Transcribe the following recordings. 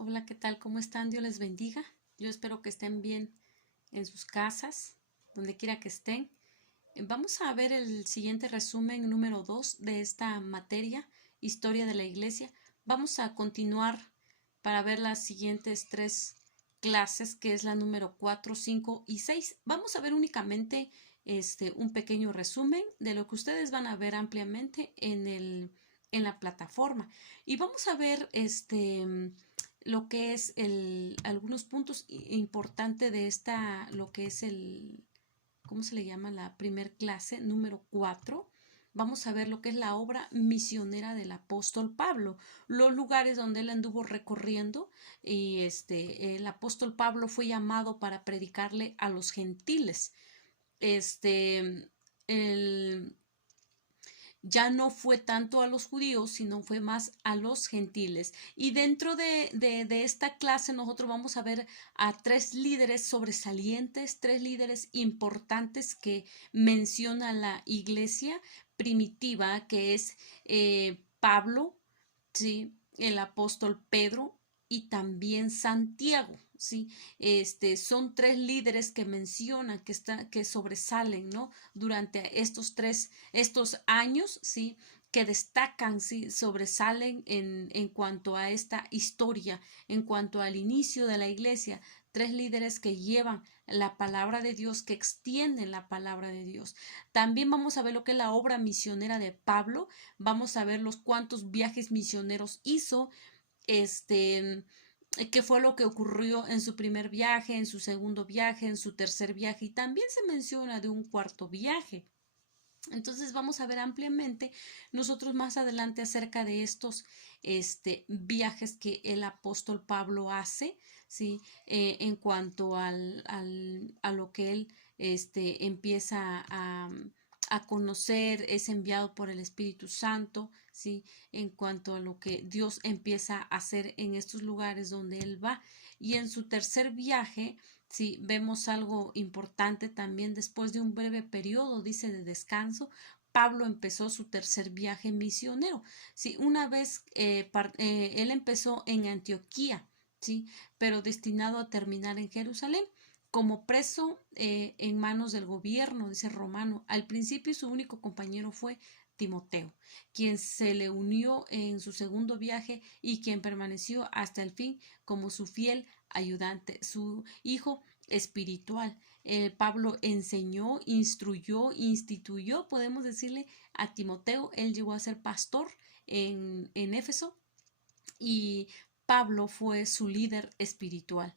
Hola, ¿qué tal? ¿Cómo están? Dios les bendiga. Yo espero que estén bien en sus casas, donde quiera que estén. Vamos a ver el siguiente resumen número 2 de esta materia, Historia de la Iglesia. Vamos a continuar para ver las siguientes tres clases, que es la número 4, 5 y 6. Vamos a ver únicamente un pequeño resumen de lo que ustedes van a ver ampliamente en la plataforma. Y vamos a ver lo que es algunos puntos importantes de lo que es ¿cómo se le llama? La primer clase, número 4. Vamos a ver lo que es la obra misionera del apóstol Pablo, los lugares donde él anduvo recorriendo y el apóstol Pablo fue llamado para predicarle a los gentiles. Este, el, ya no fue tanto a los judíos, sino fue más a los gentiles. Y dentro de esta clase nosotros vamos a ver a tres líderes sobresalientes, tres líderes importantes que menciona la iglesia primitiva, que es Pablo, ¿sí? El apóstol Pedro y también Santiago, ¿sí? Son tres líderes que mencionan que sobresalen, ¿no? Durante estos años, ¿sí? Que destacan, ¿sí? Sobresalen en cuanto a esta historia, en cuanto al inicio de la iglesia, tres líderes que llevan la palabra de Dios, que extienden la palabra de Dios. También vamos a ver lo que es la obra misionera de Pablo, vamos a ver los cuantos viajes misioneros hizo, este, qué fue lo que ocurrió en su primer viaje, en su segundo viaje, en su tercer viaje, y también se menciona de un cuarto viaje. Entonces vamos a ver ampliamente nosotros más adelante acerca de estos viajes que el apóstol Pablo hace, ¿sí? En cuanto a lo que él empieza a conocer, es enviado por el Espíritu Santo, ¿sí? En cuanto a lo que Dios empieza a hacer en estos lugares donde él va. Y en su tercer viaje, sí, vemos algo importante también después de un breve periodo, dice, de descanso. Pablo empezó su tercer viaje misionero. Sí, una vez él empezó en Antioquía, sí, pero destinado a terminar en Jerusalén como preso en manos del gobierno, dice Romano. Al principio su único compañero fue Timoteo, quien se le unió en su segundo viaje y quien permaneció hasta el fin como su fiel ayudante, su hijo espiritual. Pablo enseñó, instruyó, instituyó, podemos decirle, a Timoteo. Él llegó a ser pastor en Éfeso y Pablo fue su líder espiritual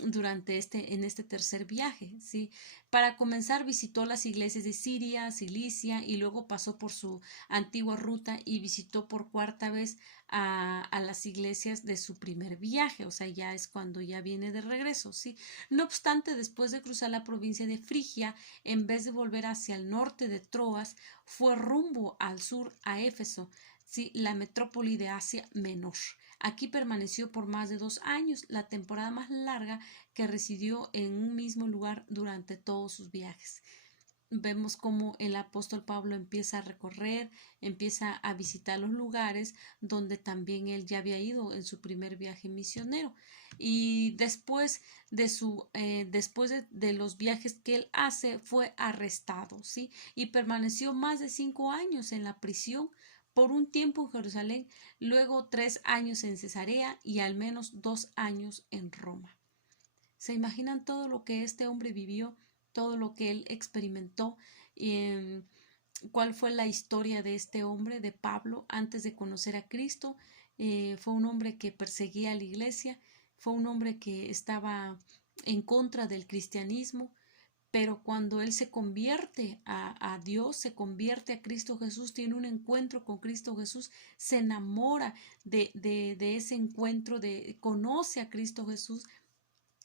durante en este tercer viaje, ¿sí? Para comenzar visitó las iglesias de Siria, Cilicia y luego pasó por su antigua ruta y visitó por cuarta vez a las iglesias de su primer viaje, o sea, ya es cuando ya viene de regreso, ¿sí? No obstante, después de cruzar la provincia de Frigia, en vez de volver hacia el norte de Troas, fue rumbo al sur a Éfeso, ¿sí? La metrópoli de Asia Menor. Aquí permaneció por más de 2 años, la temporada más larga que residió en un mismo lugar durante todos sus viajes. Vemos cómo el apóstol Pablo empieza a recorrer, empieza a visitar los lugares donde también él ya había ido en su primer viaje misionero. Y después de los viajes que él hace, fue arrestado, ¿sí? Y permaneció más de 5 años en la prisión, por un tiempo en Jerusalén, luego 3 años en Cesarea y al menos 2 años en Roma. ¿Se imaginan todo lo que este hombre vivió, todo lo que él experimentó? Eh, ¿Cuál fue la historia de este hombre, de Pablo, antes de conocer a Cristo? Fue un hombre que perseguía a la iglesia, fue un hombre que estaba en contra del cristianismo, pero cuando él se convierte a Dios, se convierte a Cristo Jesús, tiene un encuentro con Cristo Jesús, se enamora de ese encuentro, conoce a Cristo Jesús,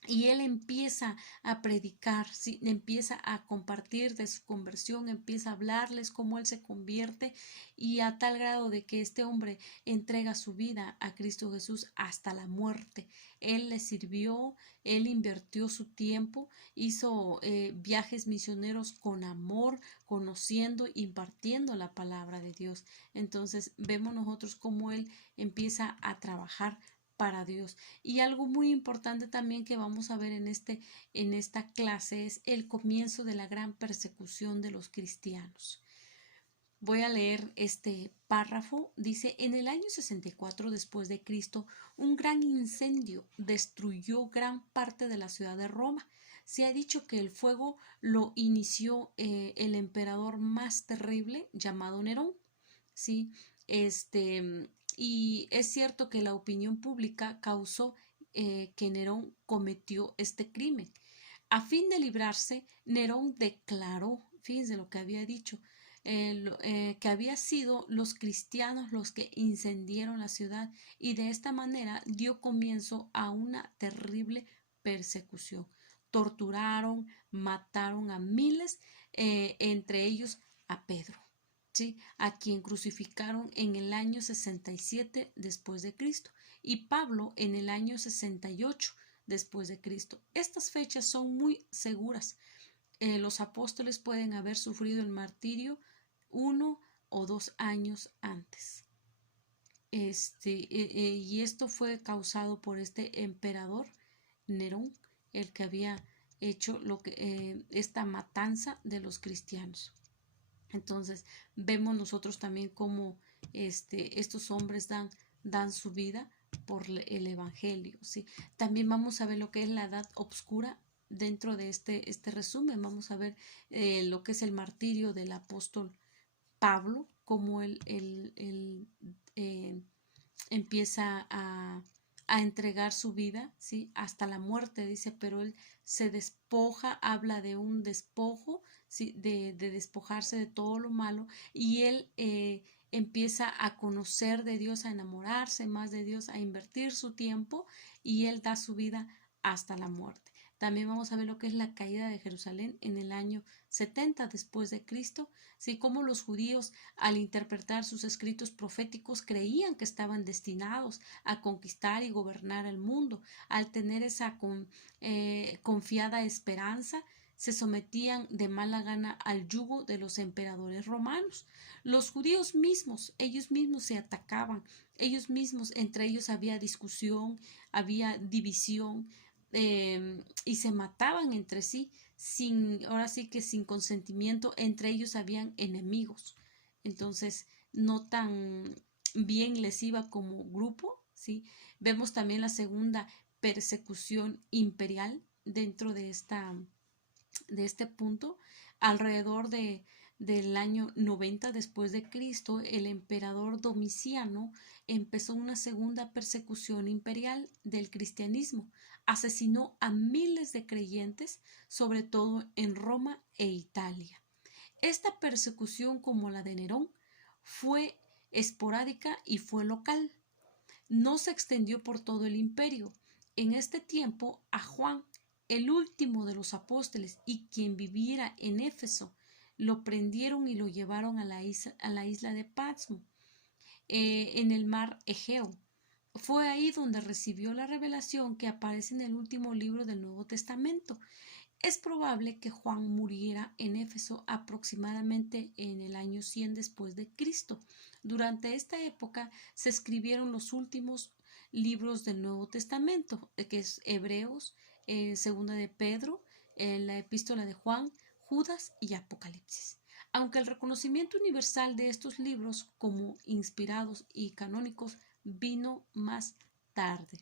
Y él empieza a predicar, ¿sí? Empieza a compartir de su conversión, empieza a hablarles cómo él se convierte y a tal grado de que este hombre entrega su vida a Cristo Jesús hasta la muerte. Él le sirvió, él invirtió su tiempo, hizo viajes misioneros con amor, conociendo, impartiendo la palabra de Dios. Entonces vemos nosotros cómo él empieza a trabajar para Dios. Y algo muy importante también que vamos a ver en esta clase es el comienzo de la gran persecución de los cristianos. Voy a leer este párrafo. Dice, en el año 64 después de Cristo, un gran incendio destruyó gran parte de la ciudad de Roma. Se ha dicho que el fuego lo inició el emperador más terrible llamado Nerón. ¿Sí? Y es cierto que la opinión pública causó que Nerón cometió este crimen. A fin de librarse, Nerón declaró, fíjense lo que había dicho, que había sido los cristianos los que incendiaron la ciudad y de esta manera dio comienzo a una terrible persecución. Torturaron, mataron a miles, entre ellos a Pedro. ¿Sí? A quien crucificaron en el año 67 después de Cristo y Pablo en el año 68 después de Cristo. Estas fechas son muy seguras. Los apóstoles pueden haber sufrido el martirio 1 o 2 años antes. Y esto fue causado por este emperador Nerón, el que había hecho esta matanza de los cristianos. Entonces vemos nosotros también cómo estos hombres dan su vida por el evangelio, ¿sí? También vamos a ver lo que es la edad obscura dentro de este resumen. Vamos a ver lo que es el martirio del apóstol Pablo, cómo él empieza a entregar su vida, ¿sí? Hasta la muerte, dice, pero él se despoja, habla de un despojo, ¿sí? De despojarse de todo lo malo y él empieza a conocer de Dios, a enamorarse más de Dios, a invertir su tiempo y él da su vida hasta la muerte. También vamos a ver lo que es la caída de Jerusalén en el año 70 después de Cristo, así como los judíos al interpretar sus escritos proféticos creían que estaban destinados a conquistar y gobernar el mundo. Al tener esa confiada esperanza, se sometían de mala gana al yugo de los emperadores romanos. Los judíos mismos, ellos mismos se atacaban, ellos mismos, entre ellos había discusión, había división, y se mataban entre sí ahora sí que sin consentimiento, entre ellos habían enemigos. Entonces, no tan bien les iba como grupo, ¿sí? Vemos también la segunda persecución imperial dentro de este punto, alrededor del año 90 después de Cristo, el emperador Domiciano empezó una segunda persecución imperial del cristianismo. Asesinó a miles de creyentes, sobre todo en Roma e Italia. Esta persecución, como la de Nerón, fue esporádica y fue local. No se extendió por todo el imperio. En este tiempo, a Juan, el último de los apóstoles y quien viviera en Éfeso, lo prendieron y lo llevaron a la isla de Patmos, en el mar Egeo. Fue ahí donde recibió la revelación que aparece en el último libro del Nuevo Testamento. Es probable que Juan muriera en Éfeso aproximadamente en el año 100 después de Cristo. Durante esta época se escribieron los últimos libros del Nuevo Testamento, que es Hebreos, Segunda de Pedro, la Epístola de Juan, Judas y Apocalipsis. Aunque el reconocimiento universal de estos libros como inspirados y canónicos vino más tarde.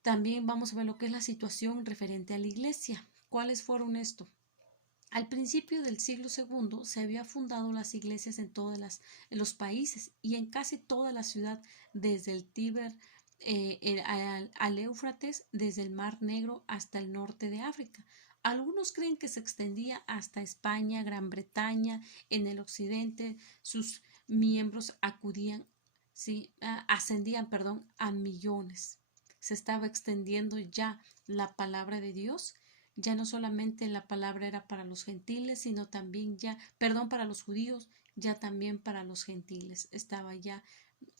También vamos a ver lo que es la situación referente a la iglesia. ¿Cuáles fueron esto? Al principio del siglo II se había fundado las iglesias en los países y en casi toda la ciudad, desde el Tíber al Éufrates, desde el Mar Negro hasta el norte de África. Algunos creen que se extendía hasta España, Gran Bretaña, en el occidente. Sus miembros ascendían, a millones. se estaba extendiendo ya la palabra de Dios. Ya no solamente la palabra era para los gentiles, sino también ya, perdón, para los judíos, ya también para los gentiles. Estaba ya,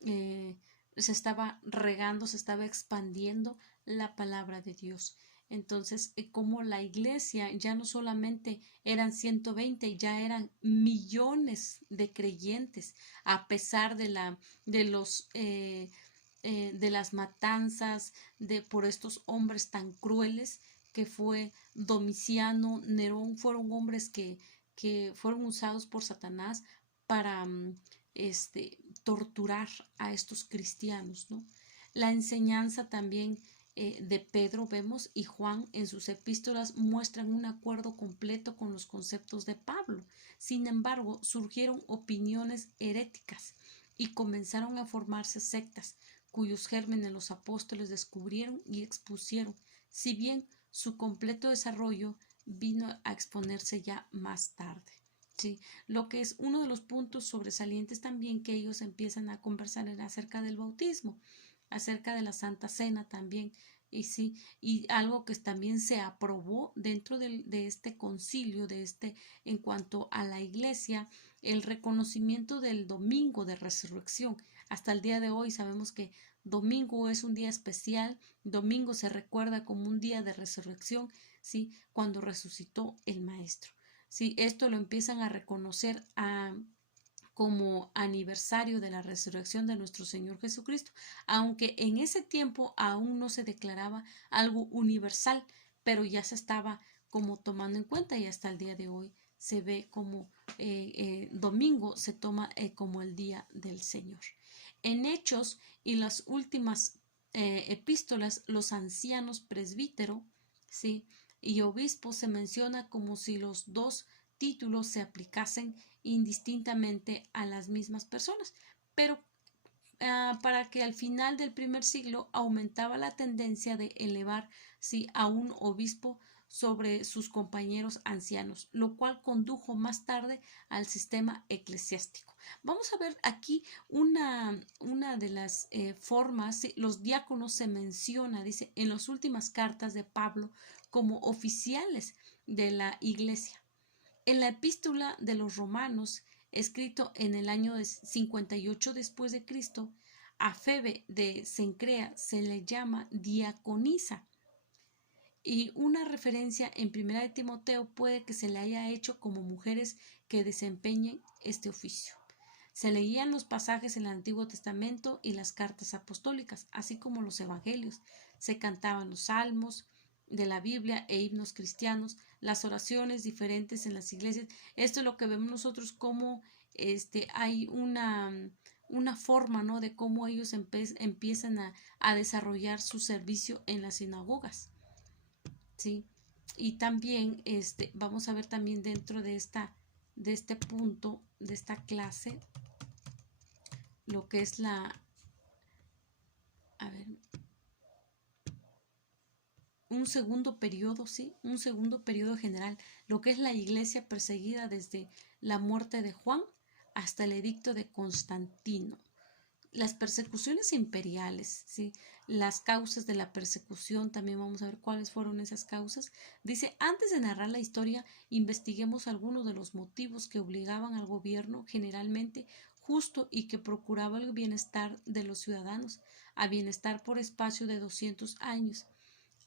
se estaba regando, se estaba expandiendo la palabra de Dios. Entonces, como la iglesia ya no solamente eran 120, ya eran millones de creyentes, a pesar de los de las matanzas por estos hombres tan crueles que fue Domiciano, Nerón, fueron hombres que fueron usados por Satanás para torturar a estos cristianos, ¿no? La enseñanza también de Pedro vemos y Juan en sus epístolas muestran un acuerdo completo con los conceptos de Pablo. Sin embargo, surgieron opiniones heréticas y comenzaron a formarse sectas cuyos gérmenes los apóstoles descubrieron y expusieron, si bien su completo desarrollo vino a exponerse ya más tarde. ¿Sí? Lo que es uno de los puntos sobresalientes también que ellos empiezan a conversar era acerca del bautismo, acerca de la Santa Cena también, y sí, y algo que también se aprobó dentro de este concilio, en cuanto a la iglesia, el reconocimiento del domingo de resurrección. Hasta el día de hoy sabemos que domingo es un día especial, domingo se recuerda como un día de resurrección, sí, cuando resucitó el maestro. Sí, esto lo empiezan a reconocer como aniversario de la resurrección de nuestro Señor Jesucristo, aunque en ese tiempo aún no se declaraba algo universal, pero ya se estaba como tomando en cuenta y hasta el día de hoy se ve como domingo se toma como el día del Señor. En Hechos y las últimas epístolas, los ancianos presbítero, ¿sí? y obispo se menciona como si los dos títulos se aplicasen indistintamente a las mismas personas, pero para que al final del primer siglo aumentaba la tendencia de elevar ¿sí? a un obispo sobre sus compañeros ancianos, lo cual condujo más tarde al sistema eclesiástico. Vamos a ver aquí una de las formas, ¿sí? Los diáconos se menciona, dice, en las últimas cartas de Pablo como oficiales de la iglesia. En la epístola de los Romanos, escrito en el año 58 después de Cristo, a Febe de Cencrea se le llama diaconisa. Y una referencia en Primera de Timoteo puede que se le haya hecho como mujeres que desempeñen este oficio. Se leían los pasajes en el Antiguo Testamento y las cartas apostólicas, así como los evangelios. Se cantaban los salmos de la Biblia e himnos cristianos, las oraciones diferentes en las iglesias. Esto es lo que vemos nosotros como hay una forma, ¿no? de cómo ellos empiezan a desarrollar su servicio en las sinagogas. ¿Sí? Y también vamos a ver también dentro de este punto, de esta clase, lo que es un segundo periodo, ¿sí? Un segundo periodo general, lo que es la iglesia perseguida desde la muerte de Juan hasta el edicto de Constantino. Las persecuciones imperiales, ¿sí? Las causas de la persecución, también vamos a ver cuáles fueron esas causas. Dice, antes de narrar la historia, investiguemos algunos de los motivos que obligaban al gobierno generalmente justo y que procuraba el bienestar de los ciudadanos, a bienestar por espacio de 200 años,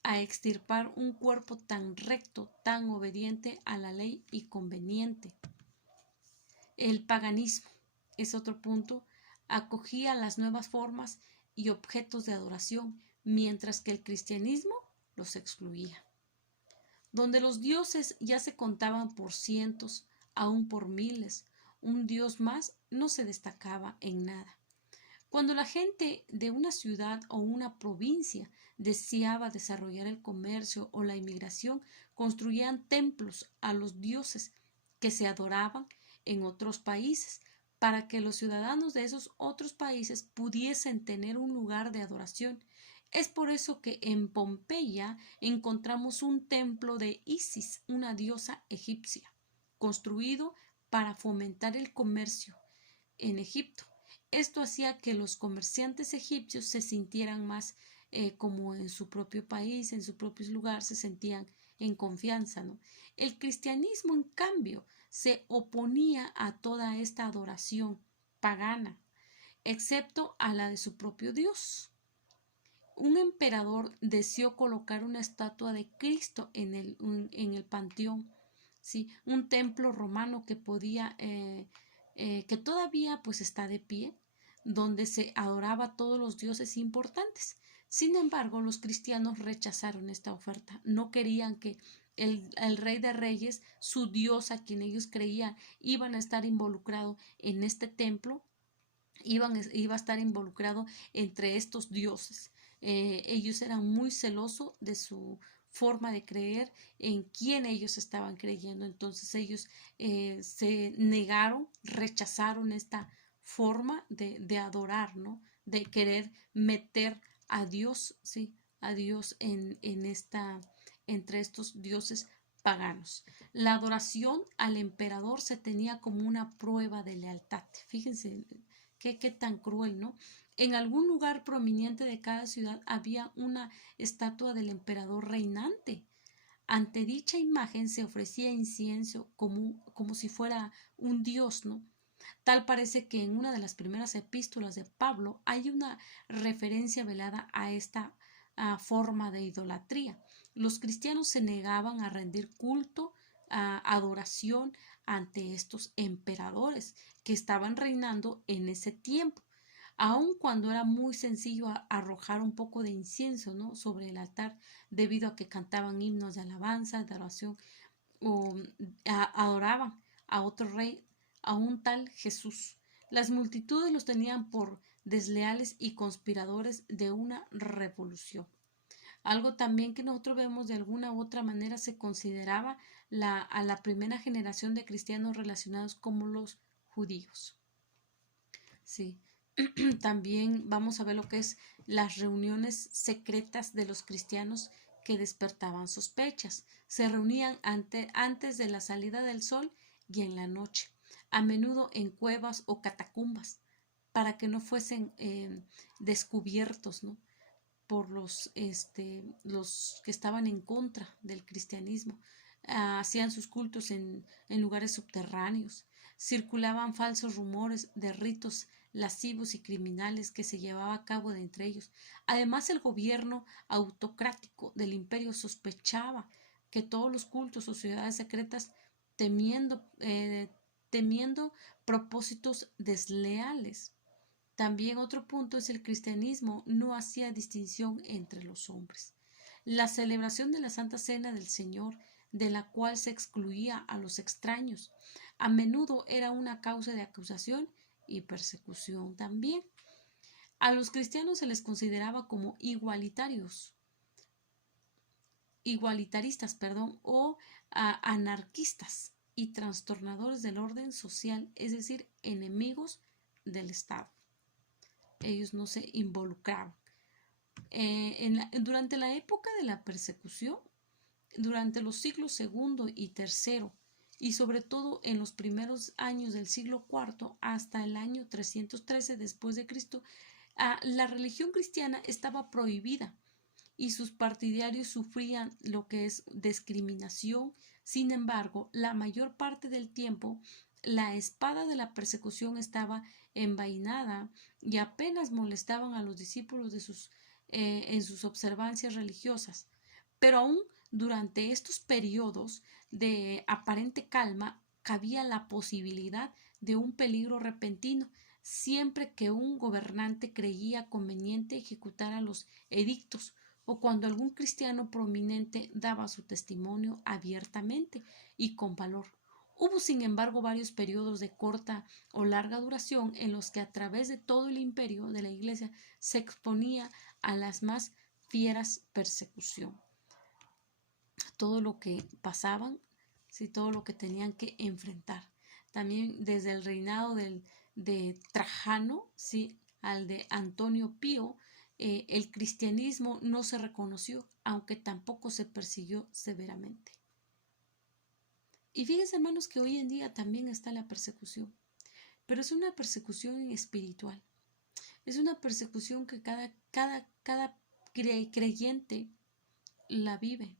a extirpar un cuerpo tan recto, tan obediente a la ley y conveniente. El paganismo es otro punto. Acogía las nuevas formas y objetos de adoración, mientras que el cristianismo los excluía. Donde los dioses ya se contaban por cientos, aún por miles, un dios más no se destacaba en nada. Cuando la gente de una ciudad o una provincia deseaba desarrollar el comercio o la inmigración, construían templos a los dioses que se adoraban en otros países, para que los ciudadanos de esos otros países pudiesen tener un lugar de adoración. Es por eso que en Pompeya encontramos un templo de Isis, una diosa egipcia, construido para fomentar el comercio en Egipto. Esto hacía que los comerciantes egipcios se sintieran más como en su propio país, en su propio lugar, se sentían en confianza, ¿no? El cristianismo, en cambio, se oponía a toda esta adoración pagana, excepto a la de su propio Dios. Un emperador deseó colocar una estatua de Cristo en el panteón, ¿sí? Un templo romano que todavía pues está de pie, donde se adoraba a todos los dioses importantes. Sin embargo, los cristianos rechazaron esta oferta. No querían que el rey de reyes, su dios a quien ellos creían, iban a estar involucrado en este templo, iba a estar involucrado entre estos dioses. Ellos eran muy celosos de su forma de creer, en quién ellos estaban creyendo. Entonces ellos se negaron, rechazaron esta forma de adorar, ¿no? De querer meter a Dios, ¿sí? A Dios entre estos dioses paganos. La adoración al emperador se tenía como una prueba de lealtad. Fíjense qué tan cruel, ¿no? En algún lugar prominente de cada ciudad había una estatua del emperador reinante. Ante dicha imagen se ofrecía incienso como si fuera un dios, ¿no? Tal parece que en una de las primeras epístolas de Pablo hay una referencia velada a esta forma de idolatría. Los cristianos se negaban a rendir culto, adoración ante estos emperadores que estaban reinando en ese tiempo, aun cuando era muy sencillo arrojar un poco de incienso, ¿no?, sobre el altar, debido a que cantaban himnos de alabanza, de oración, o adoraban a otro rey, a un tal Jesús. Las multitudes los tenían por desleales y conspiradores de una revolución. Algo también que nosotros vemos de alguna u otra manera se consideraba a la primera generación de cristianos relacionados como los judíos. Sí. También vamos a ver lo que es las reuniones secretas de los cristianos que despertaban sospechas. Se reunían antes de la salida del sol y en la noche, a menudo en cuevas o catacumbas, para que no fuesen descubiertos, ¿no?, por los que estaban en contra del cristianismo. Hacían sus cultos en lugares subterráneos. Circulaban falsos rumores de ritos lascivos y criminales que se llevaba a cabo de entre ellos. Además, el gobierno autocrático del imperio sospechaba que todos los cultos o sociedades secretas, temiendo propósitos desleales. También otro punto es el cristianismo no hacía distinción entre los hombres. La celebración de la Santa Cena del Señor, de la cual se excluía a los extraños, a menudo era una causa de acusación y persecución también. A los cristianos se les consideraba como igualitaristas, o anarquistas y trastornadores del orden social, es decir, enemigos del Estado. Ellos no se involucraban. Durante la época de la persecución, durante los siglos segundo y tercero, y sobre todo en los primeros años del siglo IV hasta el año 313 después de Cristo, la religión cristiana estaba prohibida y sus partidarios sufrían lo que es discriminación. Sin embargo, la mayor parte del tiempo la espada de la persecución estaba envainada y apenas molestaban a los discípulos en sus observancias religiosas. Pero aún durante estos periodos de aparente calma cabía la posibilidad de un peligro repentino, siempre que un gobernante creía conveniente ejecutar los edictos, o cuando algún cristiano prominente daba su testimonio abiertamente y con valor. Hubo, sin embargo, varios periodos de corta o larga duración en los que a través de todo el imperio de la Iglesia se exponía a las más fieras persecuciones. Todo lo que pasaban, sí, todo lo que tenían que enfrentar. También desde el reinado de Trajano, sí, al de Antonio Pío, el cristianismo no se reconoció, aunque tampoco se persiguió severamente. Y fíjense, hermanos, que hoy en día también está la persecución, pero es una persecución espiritual. Es una persecución que cada creyente la vive.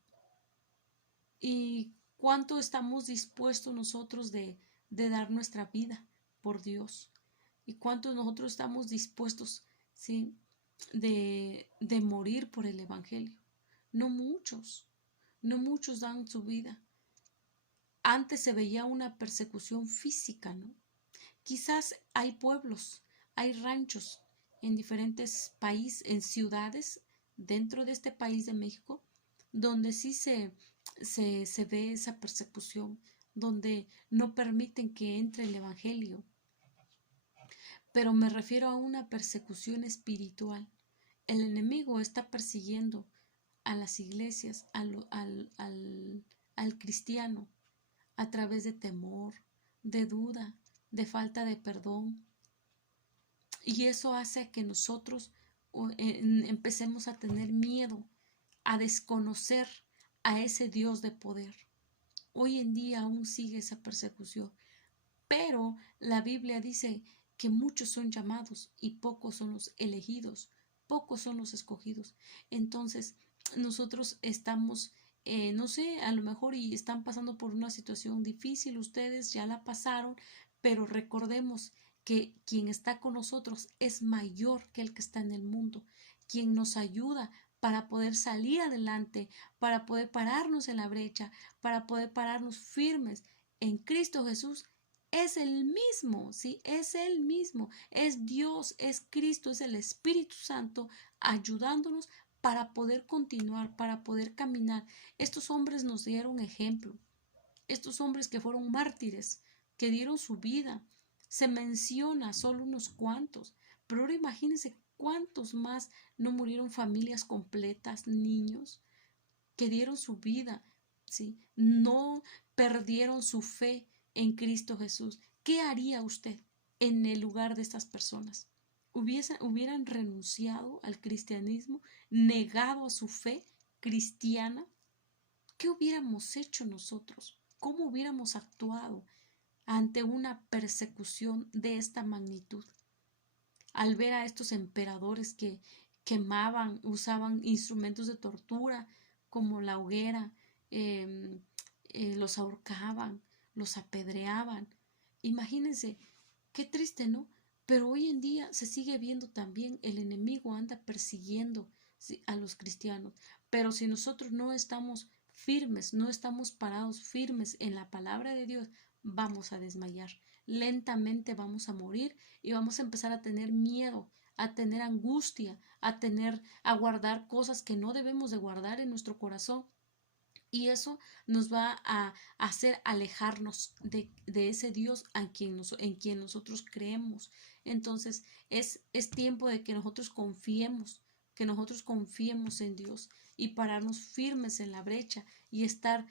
Y cuánto estamos dispuestos nosotros de dar nuestra vida por Dios. Y cuánto nosotros estamos dispuestos, ¿sí?, de morir por el Evangelio. No muchos, no muchos dan su vida. Antes se veía una persecución física, ¿no? Quizás hay pueblos, hay ranchos en diferentes países, en ciudades dentro de este país de México, donde sí se ve esa persecución, donde no permiten que entre el Evangelio. Pero me refiero a una persecución espiritual. El enemigo está persiguiendo a las iglesias, al cristiano, a través de temor, de duda, de falta de perdón. Y eso hace que nosotros empecemos a tener miedo, a desconocer a ese Dios de poder. Hoy en día aún sigue esa persecución, pero la Biblia dice que muchos son llamados y pocos son los elegidos, pocos son los escogidos. Entonces, nosotros estamos, no sé, a lo mejor y están pasando por una situación difícil, ustedes ya la pasaron, pero recordemos que quien está con nosotros es mayor que el que está en el mundo, quien nos ayuda para poder salir adelante, para poder pararnos en la brecha, para poder pararnos firmes en Cristo Jesús. Es el mismo, ¿sí? Es el mismo. Es Dios, es Cristo, es el Espíritu Santo ayudándonos para poder continuar, para poder caminar. Estos hombres nos dieron ejemplo. Estos hombres que fueron mártires, que dieron su vida. Se menciona solo unos cuantos, pero ahora imagínense cuántos más no murieron, familias completas, niños que dieron su vida, ¿sí? No perdieron su fe en Cristo Jesús. ¿Qué haría usted en el lugar de estas personas? ¿Hubieran renunciado al cristianismo, negado a su fe cristiana? ¿Qué hubiéramos hecho nosotros? ¿Cómo hubiéramos actuado ante una persecución de esta magnitud? Al ver a estos emperadores que quemaban, usaban instrumentos de tortura como la hoguera, los ahorcaban, los apedreaban. Imagínense, qué triste, ¿no? Pero hoy en día se sigue viendo también, el enemigo anda persiguiendo, ¿sí?, a los cristianos. Pero si nosotros no estamos firmes, no estamos parados firmes en la palabra de Dios, vamos a desmayar. Lentamente vamos a morir y vamos a empezar a tener miedo, a tener angustia, a guardar cosas que no debemos de guardar en nuestro corazón. Y eso nos va a hacer alejarnos de ese Dios en quien nosotros creemos. Entonces es tiempo de que nosotros confiemos en Dios y pararnos firmes en la brecha y estar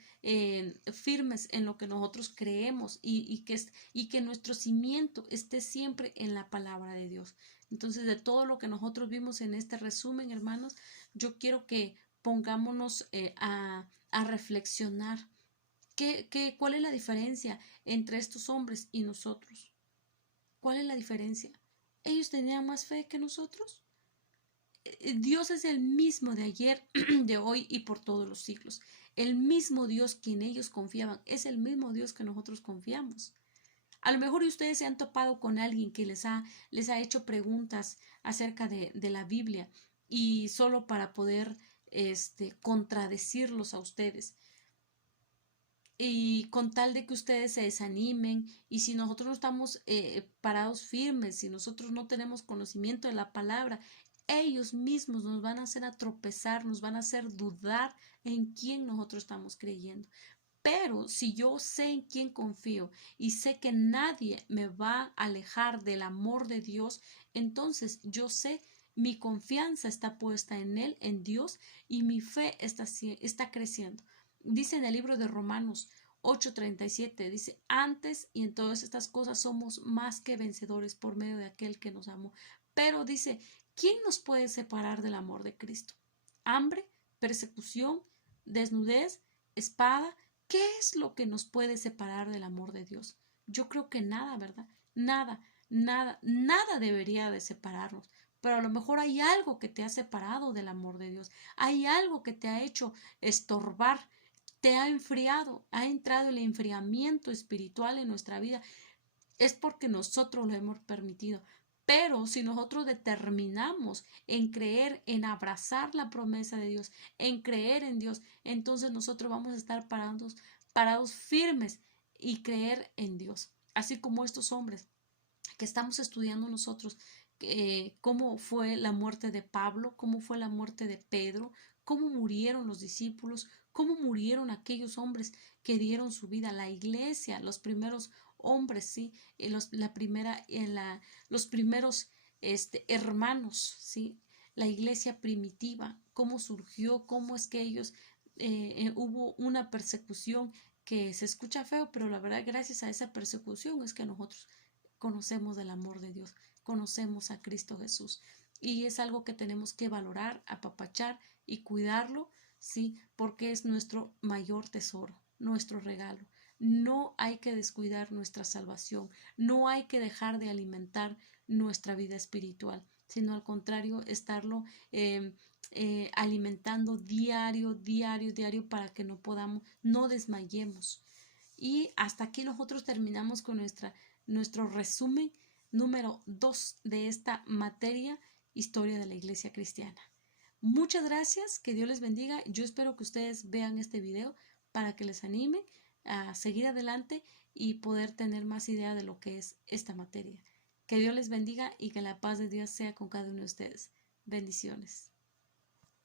firmes en lo que nosotros creemos y que nuestro cimiento esté siempre en la palabra de Dios. Entonces, de todo lo que nosotros vimos en este resumen, hermanos, yo quiero que pongámonos a reflexionar cuál es la diferencia entre estos hombres y nosotros. ¿Cuál es la diferencia? ¿Ellos tenían más fe que nosotros? Dios es el mismo de ayer, de hoy y por todos los siglos. El mismo Dios quien ellos confiaban es el mismo Dios que nosotros confiamos. A lo mejor ustedes se han topado con alguien que les ha hecho preguntas acerca de la Biblia y solo para poder contradecirlos a ustedes. Y con tal de que ustedes se desanimen, y si nosotros no estamos parados firmes, si nosotros no tenemos conocimiento de la palabra, ellos mismos nos van a hacer a tropezar, nos van a hacer dudar en quién nosotros estamos creyendo. Pero si yo sé en quién confío y sé que nadie me va a alejar del amor de Dios, entonces yo sé, mi confianza está puesta en Él, en Dios, y mi fe está creciendo. Dice en el libro de Romanos 8:37, dice, antes y en todas estas cosas somos más que vencedores por medio de aquel que nos amó. Pero dice, ¿quién nos puede separar del amor de Cristo? ¿Hambre, persecución, desnudez, espada? ¿Qué es lo que nos puede separar del amor de Dios? Yo creo que nada, ¿verdad? Nada, nada, nada debería de separarnos, pero a lo mejor hay algo que te ha separado del amor de Dios, hay algo que te ha hecho estorbar, te ha enfriado, ha entrado el enfriamiento espiritual en nuestra vida. Es porque nosotros lo hemos permitido. Pero si nosotros determinamos en creer, en abrazar la promesa de Dios, en creer en Dios, entonces nosotros vamos a estar parados firmes y creer en Dios. Así como estos hombres que estamos estudiando nosotros, cómo fue la muerte de Pablo, cómo fue la muerte de Pedro, cómo murieron los discípulos, cómo murieron aquellos hombres que dieron su vida, la iglesia, los primeros hombres, sí, los primeros hermanos, sí, la iglesia primitiva, cómo surgió, cómo es que ellos hubo una persecución que se escucha feo, pero la verdad, gracias a esa persecución es que nosotros conocemos del amor de Dios, conocemos a Cristo Jesús. Y es algo que tenemos que valorar, apapachar y cuidarlo, sí, porque es nuestro mayor tesoro, nuestro regalo. No hay que descuidar nuestra salvación, no hay que dejar de alimentar nuestra vida espiritual, sino al contrario, estarlo alimentando diario, diario, diario para que no desmayemos. Y hasta aquí nosotros terminamos con nuestro resumen número 2 de esta materia, historia de la iglesia cristiana. Muchas gracias, que Dios les bendiga. Yo espero que ustedes vean este video para que les anime a seguir adelante y poder tener más idea de lo que es esta materia. Que Dios les bendiga y que la paz de Dios sea con cada uno de ustedes. Bendiciones.